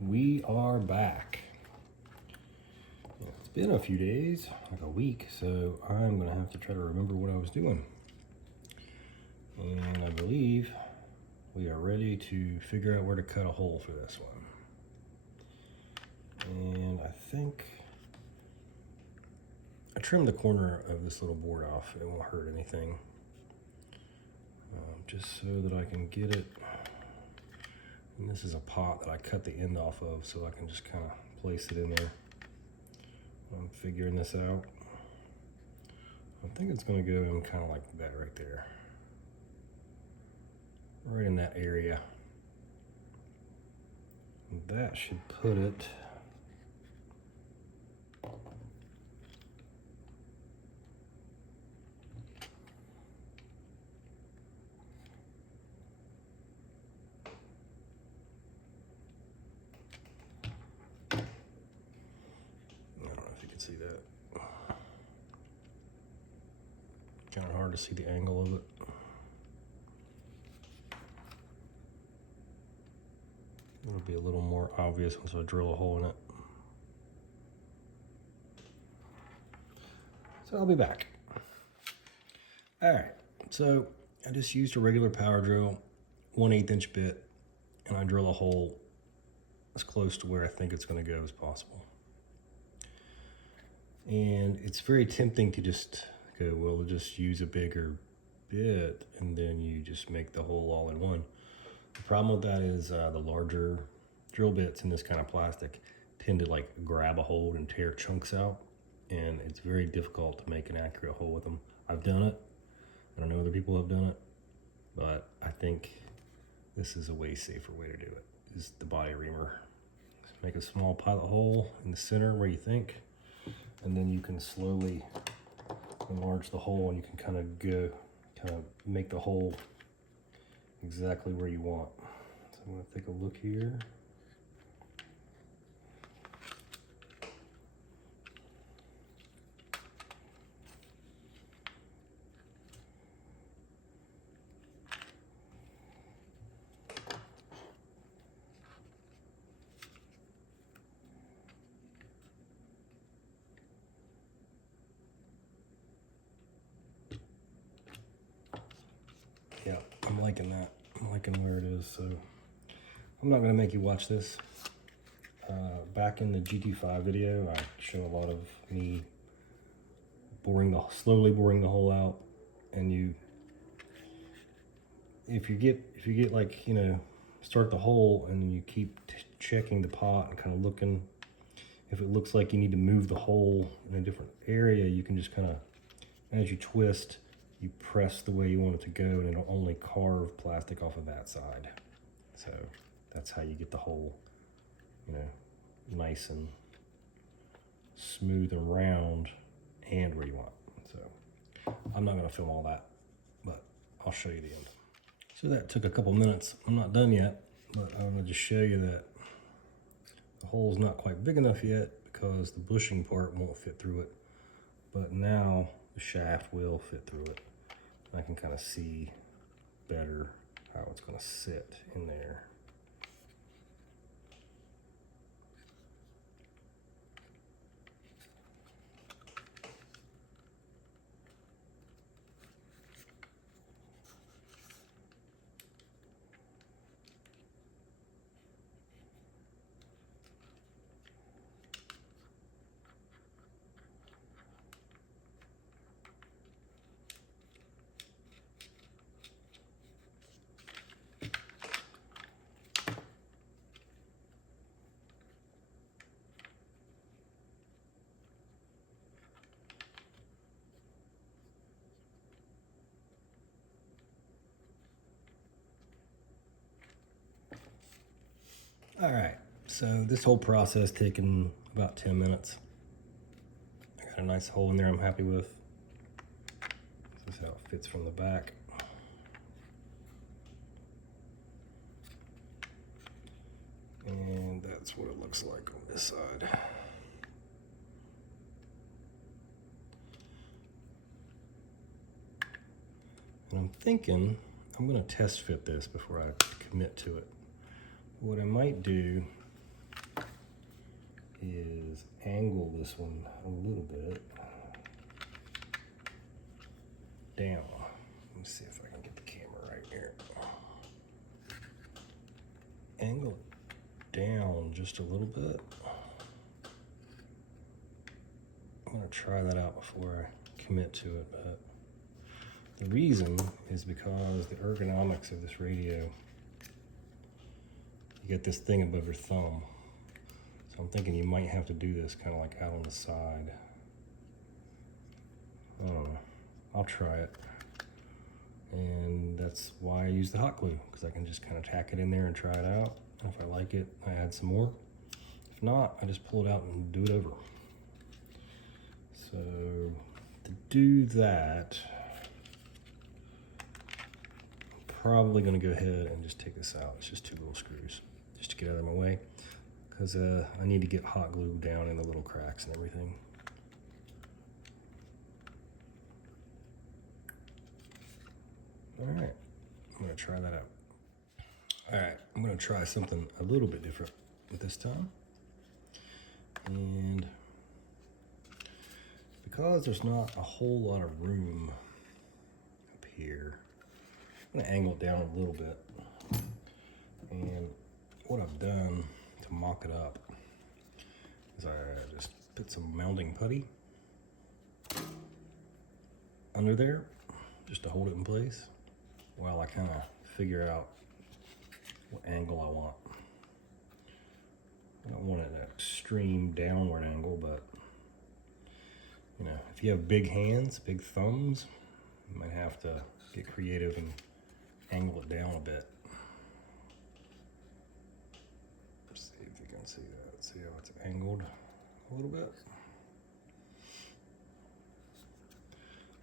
We are back. It's been a few days, like a week, so I'm gonna have to try to remember what I was doing. And I believe we are ready to figure out where to cut a hole for this one. And I think I trimmed the corner of this little board off. It won't hurt anything. Just so that I can get it. And this is a pot that I cut the end off of, so I can just kind of place it in there. I'm figuring this out. I think it's going to go in kind of like that right there. Right in that area. And that should put it see that. Kind of hard to see the angle of it. It'll be a little more obvious once I drill a hole in it. So I'll be back. All right, so I just used a regular power drill, 1/8 inch bit, and I drill a hole as close to where I think it's going to go as possible. And it's very tempting to just go, well, just use a bigger bit and then you just make the hole all in one. The problem with that is the larger drill bits in this kind of plastic tend to like grab a hole and tear chunks out, and it's very difficult to make an accurate hole with them. I've done it. I don't know other people have done it, but I think this is a way safer way to do it, is the body reamer. Just make a small pilot hole in the center where you think, and then you can slowly enlarge the hole, and you can kind of make the hole exactly where you want. So I'm going to take a look here. Yeah, I'm liking that. I'm liking where it is, so I'm not going to make you watch this. Back in the GT5 video, I show a lot of me slowly boring the hole out, and if you get like, you know, start the hole and you keep checking the pot and kind of looking, if it looks like you need to move the hole in a different area, you can just kind of, as you twist, you press the way you want it to go, and it'll only carve plastic off of that side. So that's how you get the hole, you know, nice and smooth and round and where you want. So I'm not gonna film all that, but I'll show you the end. So that took a couple minutes. I'm not done yet, but I'm gonna just show you that the hole's not quite big enough yet because the bushing part won't fit through it. But now the shaft will fit through it. I can kind of see better how it's going to sit in there. All right, so this whole process taken about 10 minutes. I got a nice hole in there I'm happy with. This is how it fits from the back. And that's what it looks like on this side. And I'm thinking I'm going to test fit this before I commit to it. What I might do is angle this one a little bit down. Let me see if I can get the camera right here. Angle it down just a little bit. I'm gonna try that out before I commit to it, but the reason is because the ergonomics of this radio, you get this thing above your thumb. So I'm thinking you might have to do this kind of like out on the side. I don't know. I'll try it. And that's why I use the hot glue, because I can just kind of tack it in there and try it out. And if I like it, I add some more. If not, I just pull it out and do it over. So to do that, I'm probably going to go ahead and just take this out. It's just 2 little screws, just to get out of my way, because I need to get hot glue down in the little cracks and everything. All right, I'm going to try that out. All right, I'm going to try something a little bit different this time. And because there's not a whole lot of room up here, I'm gonna angle it down a little bit. And what I've done to mock it up is I just put some mounting putty under there just to hold it in place while I kind of figure out what angle I want. I don't want an extreme downward angle, but you know, if you have big hands, big thumbs, you might have to get creative and angle it down a bit. Let's see if you can see that. See how it's angled a little bit.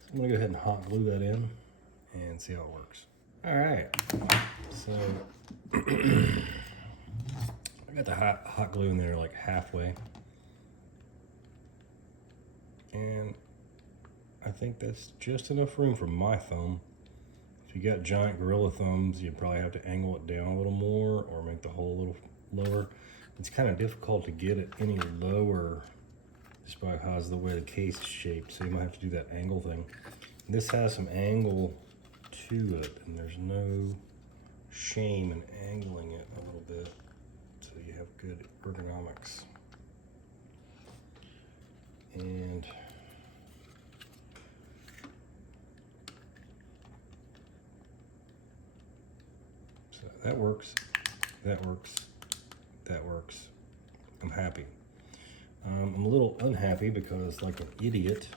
So I'm gonna go ahead and hot glue that in and see how it works. All right, so I got the hot glue in there like halfway. And I think that's just enough room for my thumb. If you got giant gorilla thumbs, you'd probably have to angle it down a little more or make the hole a little lower. It's kind of difficult to get it any lower just because of the way the case is shaped, so you might have to do that angle thing. This has some angle to it, and there's no shame in angling it a little bit so you have good ergonomics. And so that works, that works, that works. I'm happy. I'm a little unhappy because, like an idiot,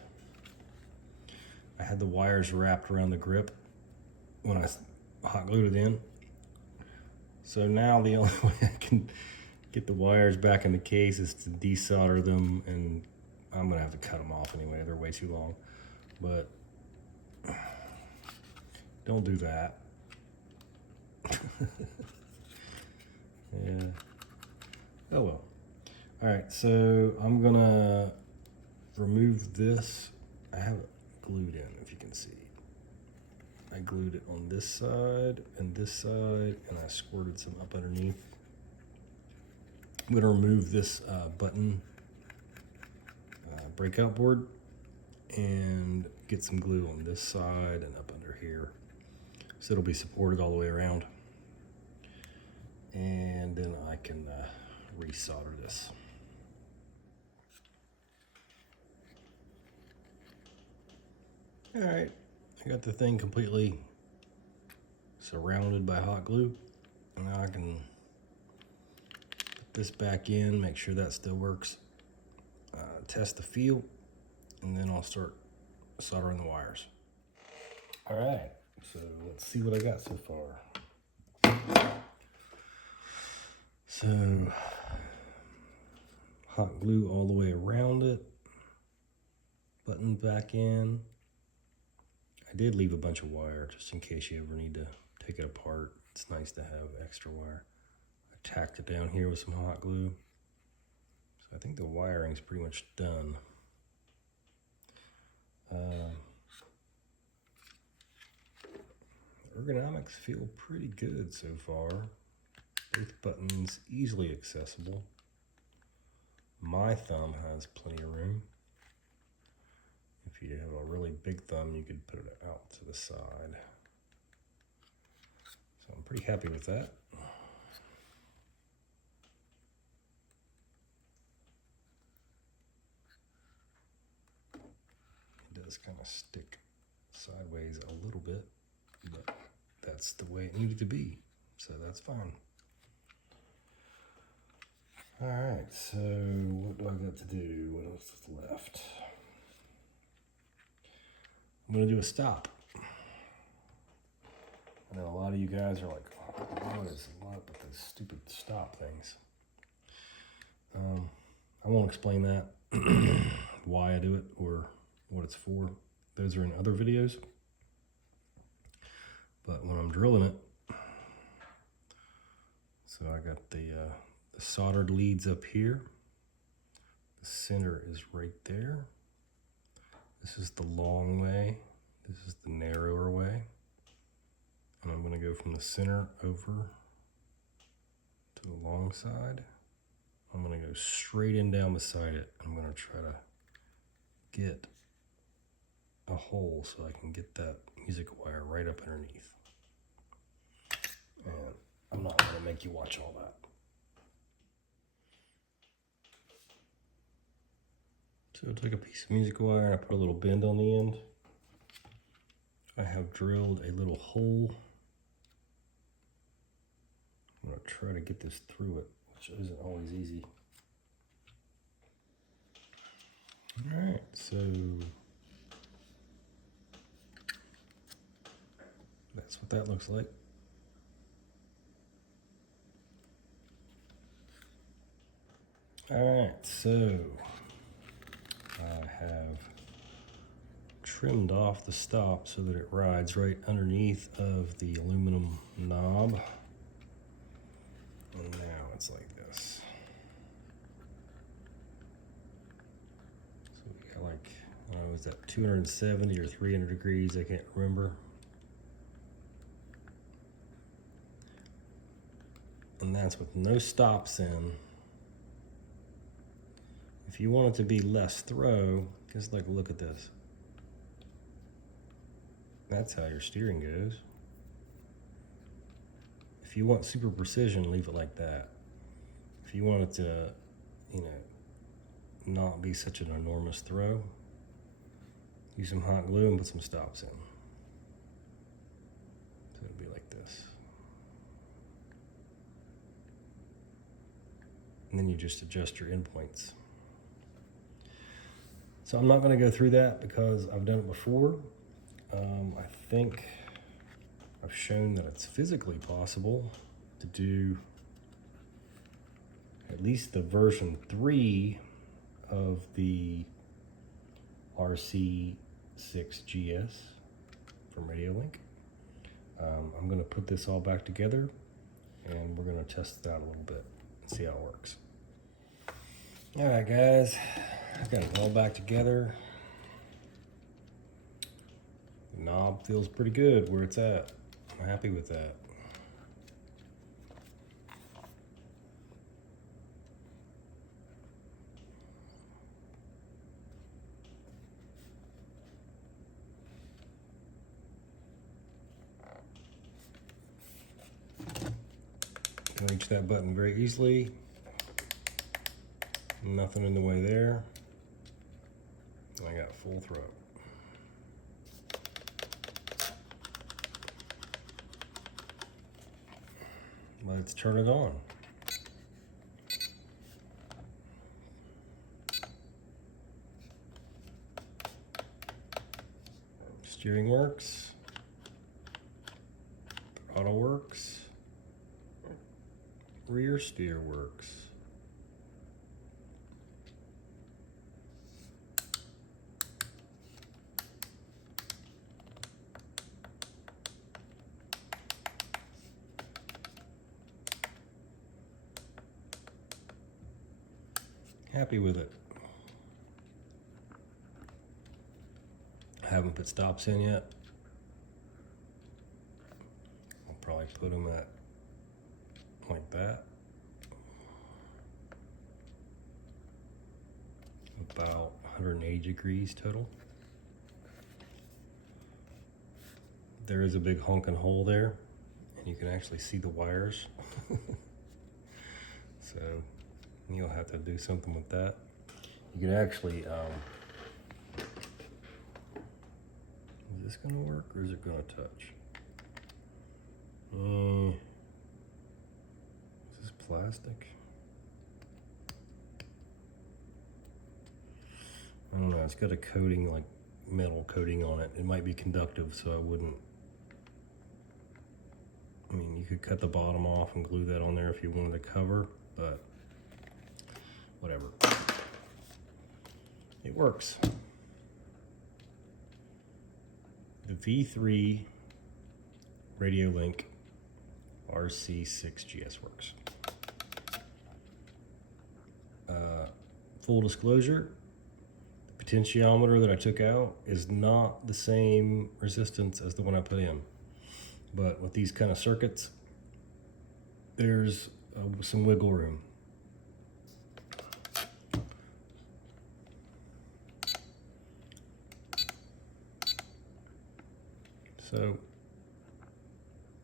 I had the wires wrapped around the grip when I hot glued it in. So now the only way I can get the wires back in the case is to desolder them, and I'm gonna have to cut them off anyway. They're way too long, but don't do that. Yeah. Oh well. All right, so I'm gonna remove this. I have it glued in, if you can see. I glued it on this side and this side, and I squirted some up underneath. I'm gonna remove this button breakout board and get some glue on this side and up under here, so it'll be supported all the way around. And then I can resolder this. All right, I got the thing completely surrounded by hot glue. And now I can put this back in, make sure that still works, test the feel, and then I'll start soldering the wires. All right, so let's see what I got so far. So, hot glue all the way around it, button back in. I did leave a bunch of wire just in case you ever need to take it apart. It's nice to have extra wire. I tacked it down here with some hot glue. So I think the wiring's pretty much done. Ergonomics feel pretty good so far. Both buttons easily accessible. My thumb has plenty of room. If you have a really big thumb, you could put it out to the side. So I'm pretty happy with that. It does kind of stick sideways a little bit, but that's the way it needed to be, so that's fine. All right, so what do I got to do? What else is left? I'm gonna do a stop. I know a lot of you guys are like, oh, what is up with those stupid stop things? I won't explain that, why I do it or what it's for. Those are in other videos. But when I'm drilling it, so I got the soldered leads up here. The center is right there. This is the long way. This is the narrower way. And I'm going to go from the center over to the long side. I'm going to go straight in down beside it. I'm going to try to get a hole so I can get that music wire right up underneath. And I'm not going to make you watch all that. So I took a piece of music wire and I put a little bend on the end. I have drilled a little hole. I'm going to try to get this through it, which isn't always easy. Alright, so that's what that looks like. Alright, so I have trimmed off the stop so that it rides right underneath of the aluminum knob. And now it's like this. So we got like, I don't know, is that 270 or 300 degrees? I can't remember. And that's with no stops in. If you want it to be less throw, just like look at this. That's how your steering goes. If you want super precision, leave it like that. If you want it to, you know, not be such an enormous throw, use some hot glue and put some stops in. So it'll be like this. And then you just adjust your endpoints. So I'm not going to go through that because I've done it before. I think I've shown that it's physically possible to do at least the version 3 of the RC6GS from Radiolink. I'm going to put this all back together and we're going to test it out a little bit and see how it works. All right, guys, I've got it all back together. The knob feels pretty good where it's at. I'm happy with that. Can reach that button very easily. Nothing in the way there. I got full throw. Let's turn it on. Steering works. Throttle works. Rear steer works. Happy with it. Haven't put stops in yet. I'll probably put them at like that. about 180 degrees total. There is a big honking hole there, and you can actually see the wires. So you'll have to do something with that. You can actually, is this gonna work or is it gonna touch? Is this plastic? I don't know, it's got a coating, like metal coating on it. It might be conductive, so I wouldn't, I mean, you could cut the bottom off and glue that on there if you wanted to cover, but whatever. It works. The V3 Radiolink RC6GS works. Full disclosure, the potentiometer that I took out is not the same resistance as the one I put in. But with these kind of circuits, there's some wiggle room. So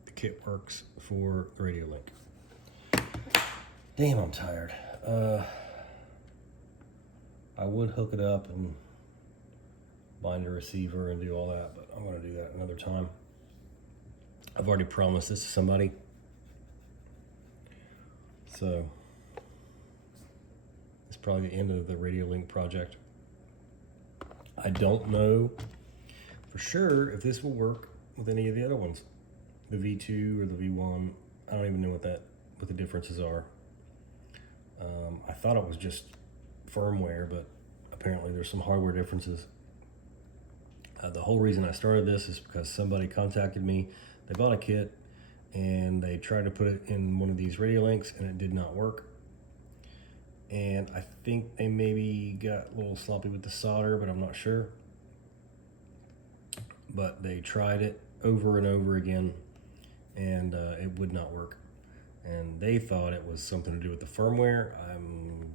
the kit works for the Radiolink. Damn, I'm tired. I would hook it up and bind a receiver and do all that, but I'm gonna do that another time. I've already promised this to somebody. So it's probably the end of the Radiolink project. I don't know for sure if this will work with any of the other ones. The V2 or the V1, I don't even know what the differences are. I thought it was just firmware, but apparently there's some hardware differences. The whole reason I started this is because somebody contacted me. They bought a kit and they tried to put it in one of these Radiolinks and it did not work. And I think they maybe got a little sloppy with the solder, but I'm not sure. But they tried it over and over again and it would not work. And they thought it was something to do with the firmware. I'm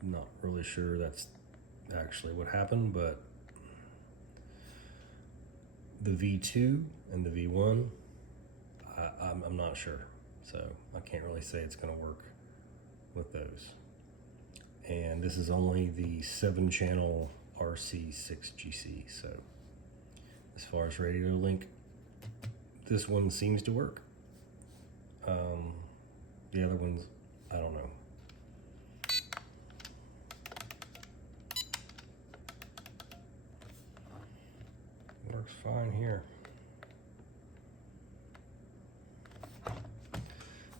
not really sure that's actually what happened, but the V2 and the V1, I'm not sure. So I can't really say it's gonna work with those. And this is only the 7-channel RC6GC. So as far as Radiolink, this one seems to work. The other ones, I don't know. Works fine here.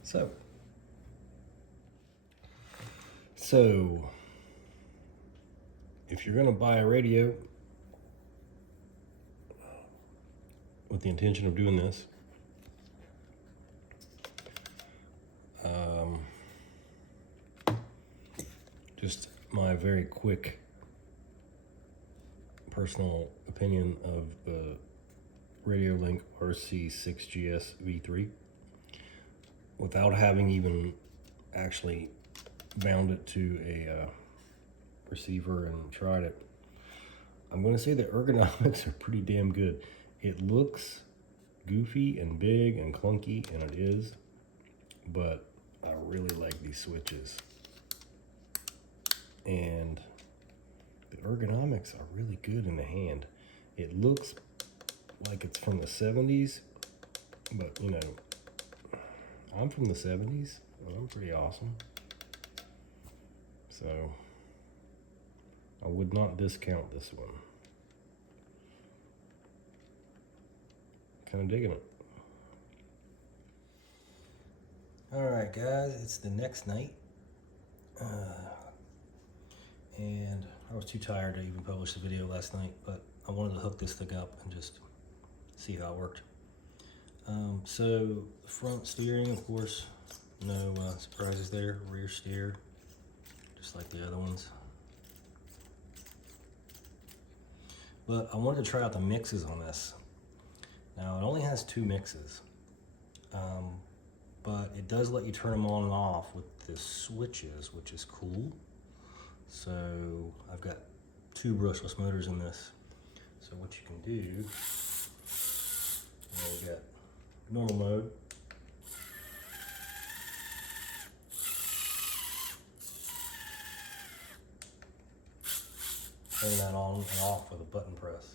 So if you're gonna buy a radio with the intention of doing this, just my very quick personal opinion of the Radiolink RC6GS V3, without having even actually bound it to a receiver and tried it, I'm going to say the ergonomics are pretty damn good. It looks goofy and big and clunky, and it is, but I really like these switches. And the ergonomics are really good in the hand. It looks like it's from the 70s, but you know, I'm from the 70s, and I'm pretty awesome. So I would not discount this one. Kind of digging it. All right, guys, it's the next night. And I was too tired to even publish the video last night, but I wanted to hook this thing up and just see how it worked. So front steering, of course, no surprises there. Rear steer, just like the other ones. But I wanted to try out the mixes on this. Now it only has 2 mixes, but it does let you turn them on and off with the switches, which is cool. So I've got 2 brushless motors in this. So what you can do, you got normal mode, turn that on and off with a button press.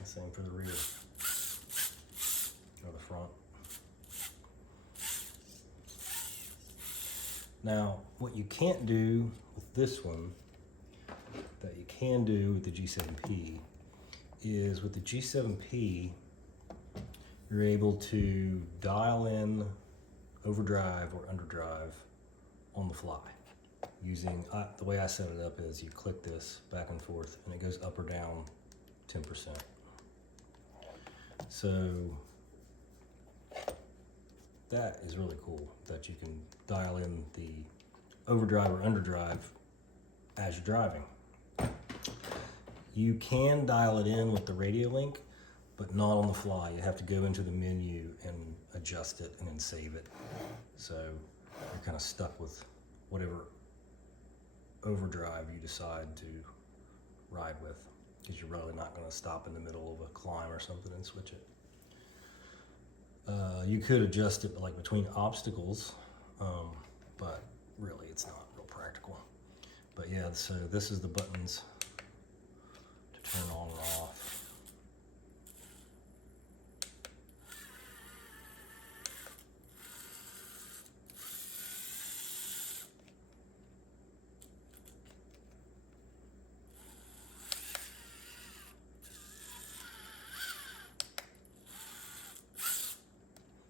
The same for the rear or the front. Now, what you can't do with this one that you can do with the G7P is with the G7P, you're able to dial in overdrive or underdrive on the fly. Using, the way I set it up is you click this back and forth and it goes up or down 10%. So that is really cool that you can dial in the overdrive or underdrive as you're driving. You can dial it in with the Radiolink, but not on the fly. You have to go into the menu and adjust it and then save it. So you're kind of stuck with whatever overdrive you decide to ride with, because you're really not going to stop in the middle of a climb or something and switch it. You could adjust it like between obstacles, but really it's not real practical. But yeah, so this is the buttons to turn on or off.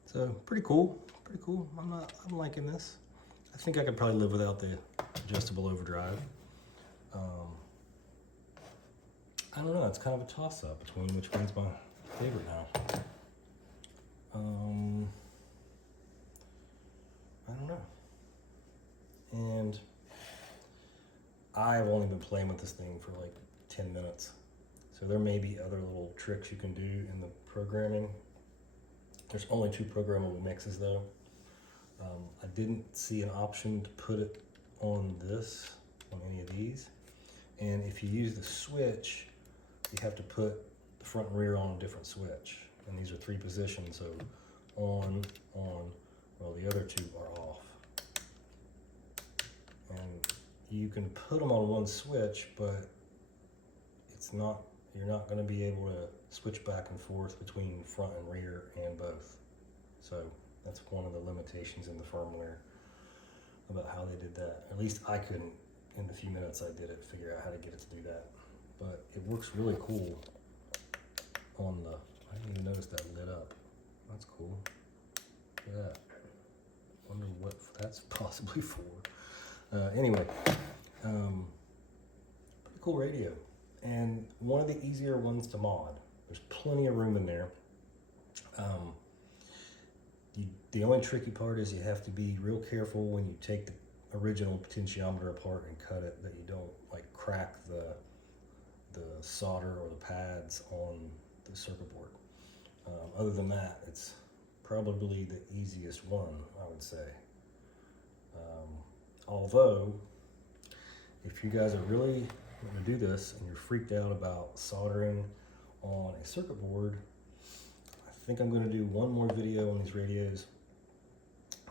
So pretty cool, pretty cool. I'm liking this. I think I could probably live without the adjustable overdrive. I don't know, it's kind of a toss-up between which one's my favorite now. I don't know. And I've only been playing with this thing for like 10 minutes. So there may be other little tricks you can do in the programming. There's only 2 programmable mixes though. I didn't see an option to put it on any of these. And if you use the switch, you have to put the front and rear on a different switch. And these are 3 positions, so on, well the other 2 are off. And you can put them on one switch, but you're not going to be able to switch back and forth between front and rear and both. So that's one of the limitations in the firmware about how they did that. At least I couldn't, in the few minutes I did it, figure out how to get it to do that. But it works really cool on the, I didn't even notice that lit up. That's cool. Look at that. Wonder what that's possibly for. Anyway, pretty cool radio. And one of the easier ones to mod. There's plenty of room in there. The only tricky part is you have to be real careful when you take the original potentiometer apart and cut it, that you don't like crack the solder or the pads on the circuit board. Other than that, it's probably the easiest one, I would say. Although, if you guys are really going to do this and you're freaked out about soldering on a circuit board, I think I'm going to do one more video on these radios,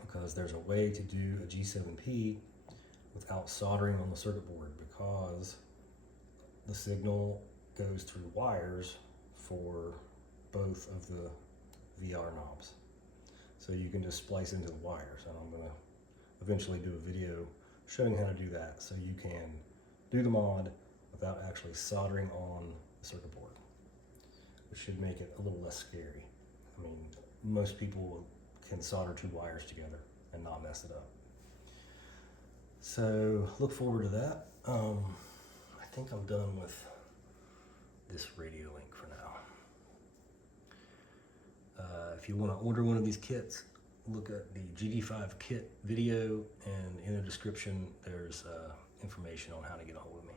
because there's a way to do a G7P without soldering on the circuit board, because the signal goes through wires for both of the VR knobs. So you can just splice into the wires, and I'm going to eventually do a video showing how to do that, so you can do the mod without actually soldering on the circuit board, which should make it a little less scary. I mean, most people can solder 2 wires together and not mess it up. So look forward to that. I think I'm done with this Radiolink for now. If you want to order one of these kits, look at the GD5 kit video, and in the description there's information on how to get a hold of me.